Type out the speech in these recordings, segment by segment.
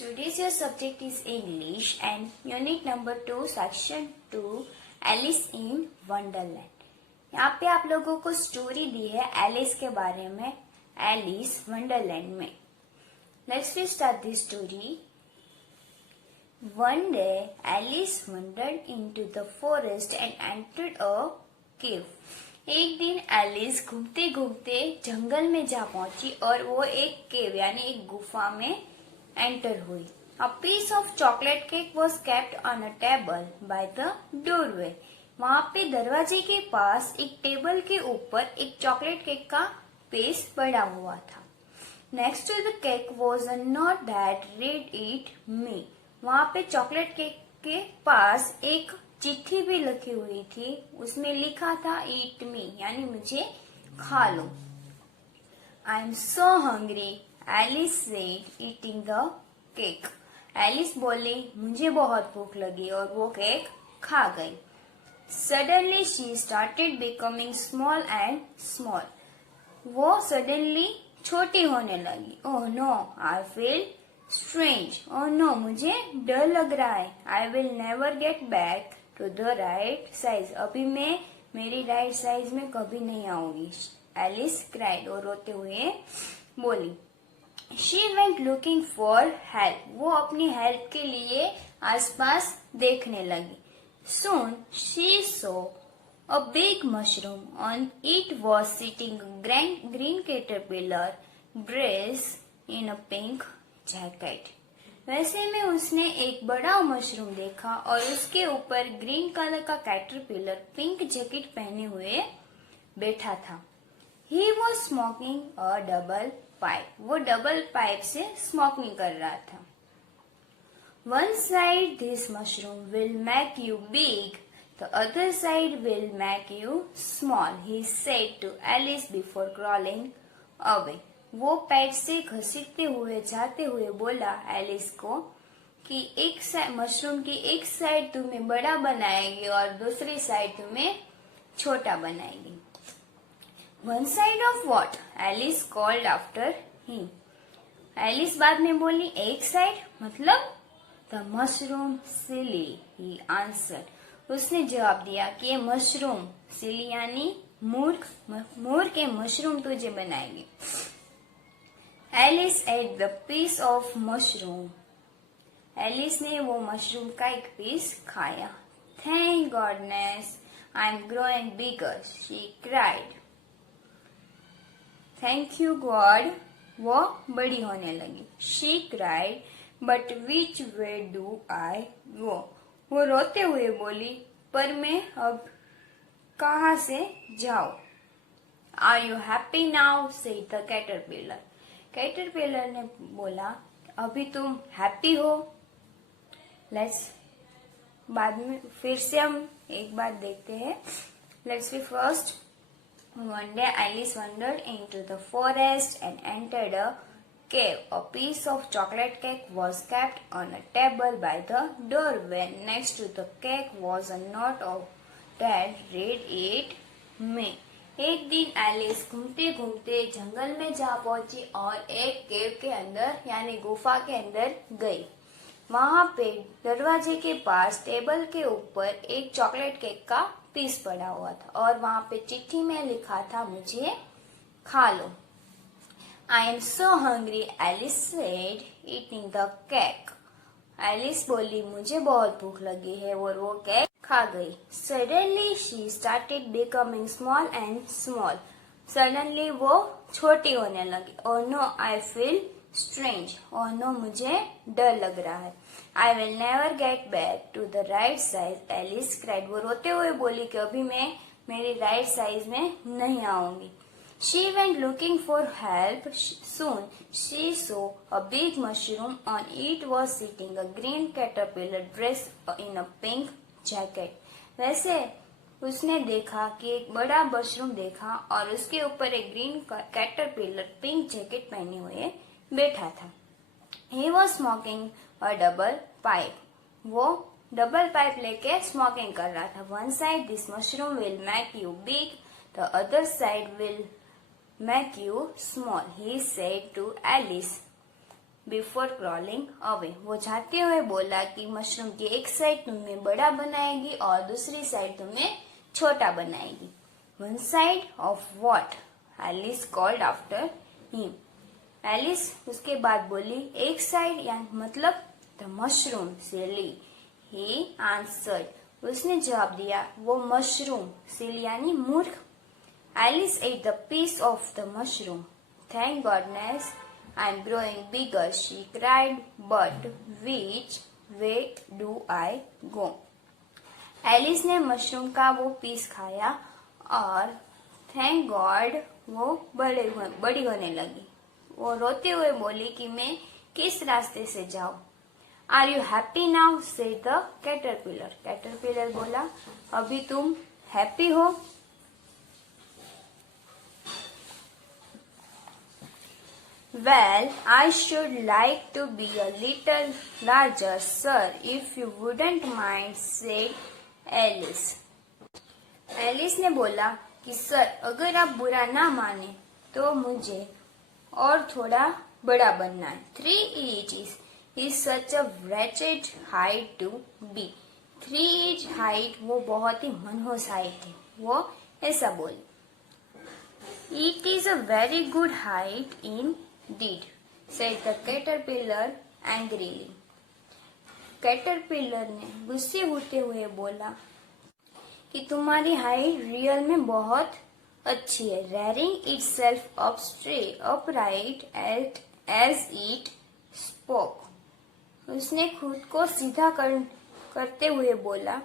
Today's your subject is English and unit number 2 section 2 Alice in Wonderland। यहाँ पे आप लोगों को स्टोरी दी है एलिस के बारे में, एलिस वंडरलैंड में। Let's start this story। One day Alice wandered into the forest and entered a cave। एक दिन एलिस घूमते घूमते जंगल में जा पहुंची और वो एक केव यानी एक गुफा में एंटर हुई। A piece of chocolate cake was kept on a table by the doorway। वहाँ पे दरवाजे के पास एक टेबल के ऊपर एक चॉकलेट केक का पीस पड़ा हुआ था। Next to the cake was a note that read "Eat me"। वहाँ पे चॉकलेट केक के पास एक चिट्ठी भी लिखी हुई थी, उसमें लिखा था "Eat me" यानी मुझे खा लो। I am so hungry, Alice said, eating the cake। Alice बोली मुझे बहुत भूख लगी और वो केक खा गई। Suddenly she started becoming small and small। वो suddenly छोटी होने लगी। Oh no, I feel strange। Oh no, मुझे डर लग रहा है। I will never get back to the right size। अभी मैं मेरी राइट साइज में कभी नहीं आऊंगी। एलिस cried और रोते हुए बोली। She went looking for help। वो अपनी हेल्प के लिए आसपास देखने लगी। Soon she saw a big mushroom। On it was sitting a green caterpillar dressed in a pink jacket। वैसे में उसने एक बड़ा मशरूम देखा और उसके ऊपर ग्रीन कलर का कैटरपिलर पिंक जैकेट पहने हुए बैठा था। He was smoking a double pipe। वो डबल पाइप से स्मोकिंग कर रहा था। One side this mushroom will make you big, the other side will make you small, he said to Alice before crawling away। वो पेड़ से घसीटते हुए जाते हुए बोला एलिस को कि एक साइड मशरूम की एक साइड तुम्हें बड़ा बनाएगी और दूसरी साइड तुम्हें छोटा बनाएगी। One side of what? Alice called after him। Alice बाद में बोली एक साइड मतलब? The mushroom silly, he answered। उसने जवाब दिया कि ये मशरूम सिली यानी मूर्ख, मूर्ख के मशरूम तुझे बनाएगी। Alice ate the piece of mushroom। Alice ने वो मशरूम का एक पीस खाया। Thank goodness, I'm growing bigger, she cried। Thank you God, वो बड़ी होने लगी। She cried, but which way do I go. वो रोते हुए बोली पर मैं अब कहाँ से जाऊं। Are you happy now, said the caterpillar. Caterpillar ने बोला अभी तुम हैप्पी हो। लेट्स बाद में फिर से हम एक बार देखते हैं। Let's be first. One day Alice wandered into the forest and entered a cave. A piece of chocolate cake was kept on a table by the doorway. Next to the cake was a note that read "Eat me"। एक दिन Alice घूमते घूमते जंगल में जा पहुंची और एक केव के अंदर यानी गुफा के अंदर गई। वहाँ पे दरवाजे के पास टेबल के ऊपर एक चॉकलेट केक का पीस पड़ा हुआ था और वहाँ पे चिट्ठी में लिखा था मुझे खा लो। I am so hungry, Alice said, eating the cake। Alice बोली मुझे बहुत भूख लगी है और वो केक खा गई। Suddenly she started becoming small and small। Suddenly वो छोटी होने लगी। Oh no, I feel strange। Oh no, मुझे डर लग रहा है। I will never get back to the right size, Alice cried। वो रोते हुए बोली कि अभी मैं मेरी राइट साइज में नहीं आऊंगी। She went looking for help। Soon she saw a big mushroom। On it was sitting a green caterpillar dressed in a pink jacket। वैसे उसने देखा कि एक बड़ा मशरूम देखा और उसके ऊपर एक ग्रीन कैटरपिलर पिंक जैकेट पहने हुए बैठा था। He was smoking a double pipe। वो डबल पाइप लेके स्मोकिंग कर रहा था। One side this mushroom will make you big, the other side will make you small, he said to Alice before crawling away. वो जाते हुए बोला कि मशरूम की एक साइड तुम्हें बड़ा बनाएगी और दूसरी साइड तुम्हें छोटा बनाएगी। One side of what? Alice called after him. Alice उसके बाद बोली, एक साइड या मतलब the mushroom silly. He answered, उसने जवाब दिया, वो मशरूम। सिली यानी मूर्ख। Alice ate the piece of the mushroom. Thank goodness I'm growing bigger, she cried, but which way do I go? Alice ने मशरूम का वो पीस खाया और थैंक गॉड वो बड़ी होने लगी। वो रोते हुए बोली कि मैं किस रास्ते से जाऊं। Are you happy now? said the caterpillar. Caterpillar बोला, अभी तुम हैप्पी हो? Well, I should like to be a little larger, sir, if you wouldn't mind, said Alice. Alice ने बोला कि सर, अगर आप बुरा ना माने तो मुझे और थोड़ा बड़ा बनना है। 3 inches is such a wretched height to be. 3 inch height वो बहुत ही मनहूस हाइट है। वो ऐसा बोली। It is a very good height indeed, said the caterpillar angrily. Caterpillar ने गुस्से होते हुए बोला कि तुम्हारी हाइट रियल में बहुत अच्छी है। Rearing itself up straight upright as it spoke. उसने खुद को सीधा करते हुए बोला,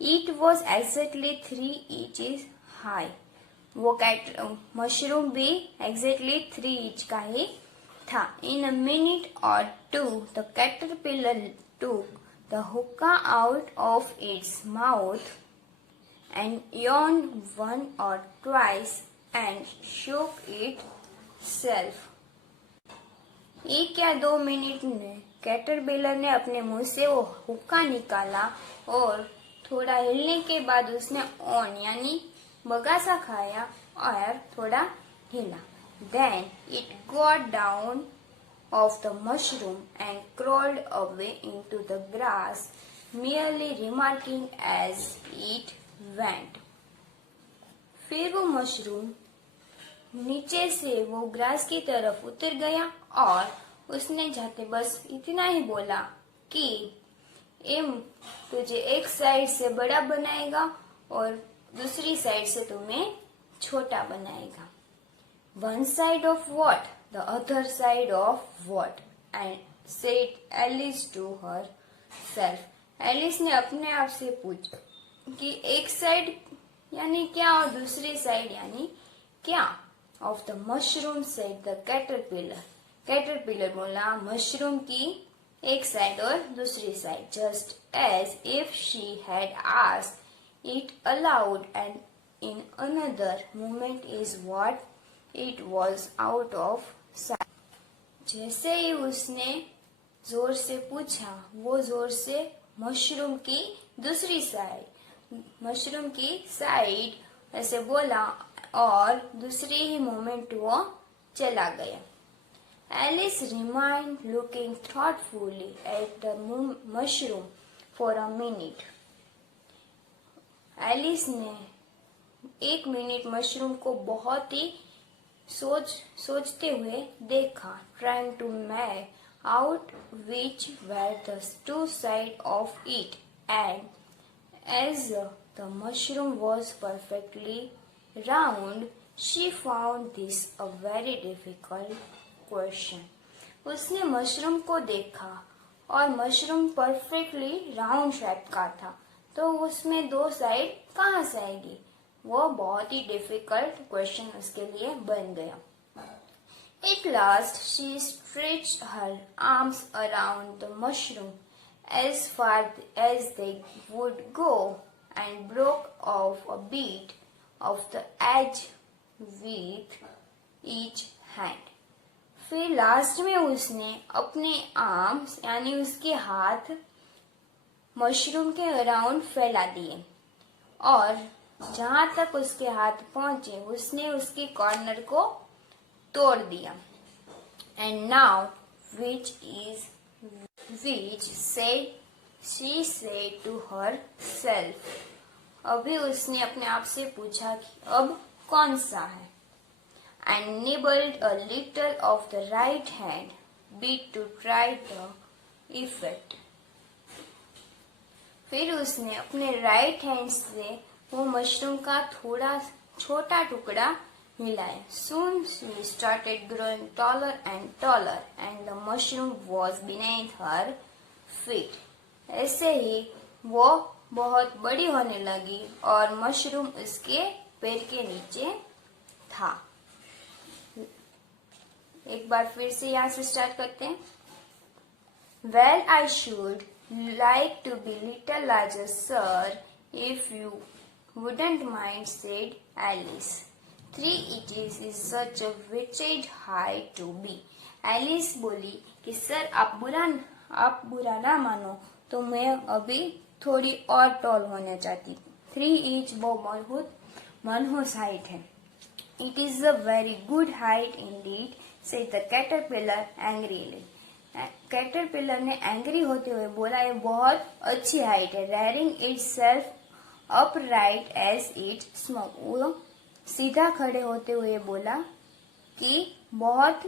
It was exactly 3 inches high. वो मशरूम भी एग्जैक्टली 3 इंच का ही था। In a minute or two the caterpillar took the hookah out of its mouth and yawned one or twice and shook itself. 1 या 2 मिनट में caterpillar ने अपने मुंह से वो हुक्का निकाला और थोड़ा हिलने के बाद उसने ऑन यानी बगासा खाया और थोड़ा हिला। Then it got down off the mushroom and crawled away into the grass, merely remarking as it went. फिर वो मशरूम नीचे से वो ग्रास की तरफ उतर गया और उसने जाते बस इतना ही बोला कि एम तुझे एक साइड से बड़ा बनाएगा और दूसरी साइड से तुम्हें छोटा बनाएगा। One side of what? The other side of what? And said Alice to herself. Alice ने अपने आप से पूछा कि एक साइड यानी क्या और दूसरी साइड यानी क्या? Of the mushroom, said the caterpillar. Caterpillar बोला, मशरूम की एक साइड और दूसरी side. Just as if she had asked it aloud, and in another moment is what it was out of sight. जैसे ही उसने जोर से पूछा, वो जोर से मशरूम की दूसरी साइड, मशरूम की साइड ऐसे बोला और दूसरी ही मोमेंट वो चला गया। Alice remained looking thoughtfully at the mushroom for a minute. Alice ने 1 मिनट मशरूम को बहुत ही सोचते हुए देखा। Trying to make out which were the 2 sides of it, and as the mushroom was perfectly round, she found this a very difficult question. उसने mushroom को देखा और मशरूम परफेक्टली राउंड शेप का था, तो उसमें 2 साइड कहाँ से आएगी? वो बहुत ही डिफिकल्ट क्वेश्चन उसके लिए बन गया। At last she stretched her arms around the mushroom as far as they would go and broke off a bit of the edge with each hand. फिर लास्ट में उसने अपने आर्म्स यानी उसके हाथ मशरूम के अराउंड फैला दिए और जहां तक उसके हाथ पहुंचे उसने उसके कॉर्नर को तोड़ दिया। And now which she said to herself. अभी उसने अपने आप से पूछा कि अब कौन सा है. And nibbled a little of the right hand bit to try the effect. फिर उसने अपने राइट हैंड से वो मशरूम का थोड़ा छोटा टुकड़ा मिलाया. Soon she started growing taller and taller and the mushroom was beneath her feet. ऐसे ही वो बहुत बड़ी होने लगी और मशरूम उसके पैर के नीचे था. एक बार फिर से यहाँ से स्टार्ट करते हैं. Well, I should like to be little larger, sir, if you wouldn't mind, said Alice. 3 inches is such a wretched height to be. Alice बोली कि सर आप बुरा ना मानो तो मैं अभी थोड़ी और टॉल होना चाहती. 3 इंच वो बहुत मनहूस हाइट है. It is a very good height indeed, said the caterpillar angrily. Caterpillar ने एंग्री होते हुए बोला ये बहुत अच्छी हाइट है. Rearing itself upright as it smoked. वो सीधा खड़े होते हुए बोला कि बहुत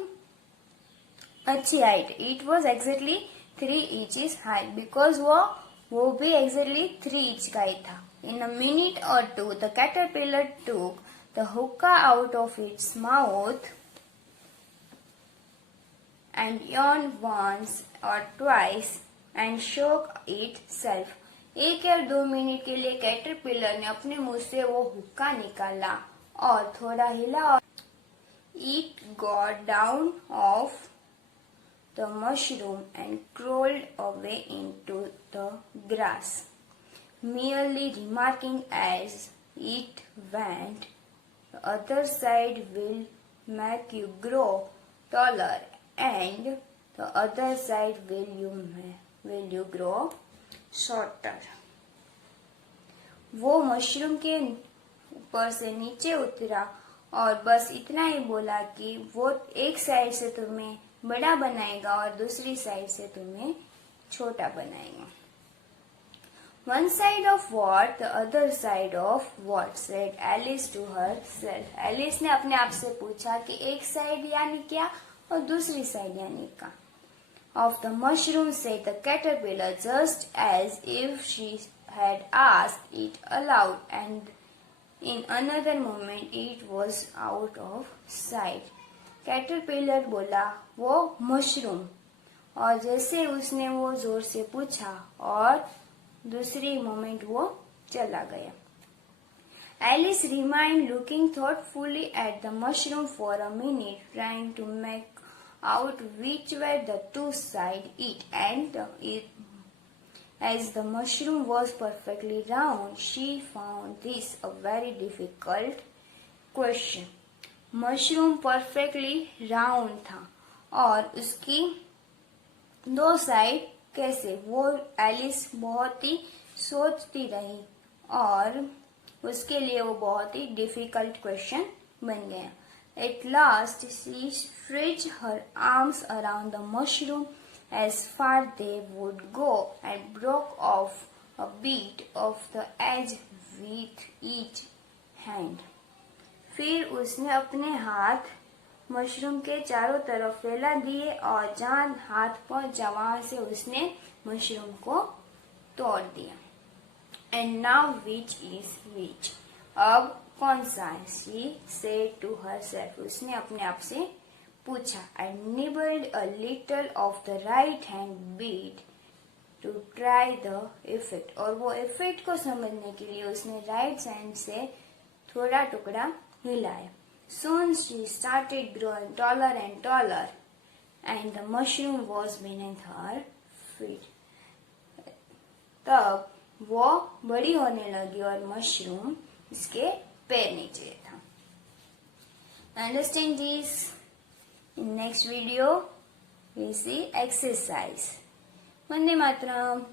अच्छी height. It was exactly 3 inches high because वो भी exactly 3 इंच का ही था. In a minute or two, the caterpillar took the hookah out of its mouth and yawned once or twice and shook itself. 1 या 2 minute के लिए caterpillar ने अपने मुंह से वो हुक्का निकाला और थोड़ा हिला और it got down off the mushroom and crawled away into the grass, merely remarking as it went, the other side will make you grow taller and the other side will you grow shorter. वो mushroom के ऊपर से नीचे उतरा और बस इतना ही बोला कि वो एक साइड से तुम्हें बड़ा बनाएगा और दूसरी साइड से तुम्हें छोटा बनाएगा. One side of what, the other side of what, said Alice to herself. Alice ने अपने आप से पूछा कि एक साइड यानी क्या और दूसरी साइड यानी क्या. Of the mushroom, said the caterpillar, just as if she had asked it aloud, and in another moment it was out of sight. Caterpillar बोला वो मशरूम, और जैसे उसने वो जोर से पूछा और दूसरी मोमेंट वो चला गया. Alice remained looking thoughtfully at the mushroom for a minute, trying to make out which were the two sides it, and as the mushroom was perfectly round, she found this a very difficult question. Mushroom perfectly round था और उसकी 2 side कैसे, वो Alice बहुत ही सोचती रही और उसके लिए वो बहुत ही डिफिकल्ट क्वेश्चन बन गया. At last she stretched her arms around the mushroom as far they would go and broke off a bit of the edge with each hand. फिर उसने अपने हाथ मशरूम के चारों तरफ फैला दिए और जहाँ हाथ पहुंचा वहां से उसने मशरूम को तोड़ दिया. And now which is which? अब कौन सा है? She said to herself. उसने अपने आप से पूछा. And nibbled a little of the right hand bit to try the effect. और वो इफेक्ट को समझने के लिए उसने राइट हैंड से थोड़ा टुकड़ा हिलाया. Soon she started growing taller and taller, and the mushroom was beneath her feet. तब वो बड़ी होने लगी और मशरूम इसके पैर नीचे था. Understand this? In next video, we see exercise. Vande Mataram.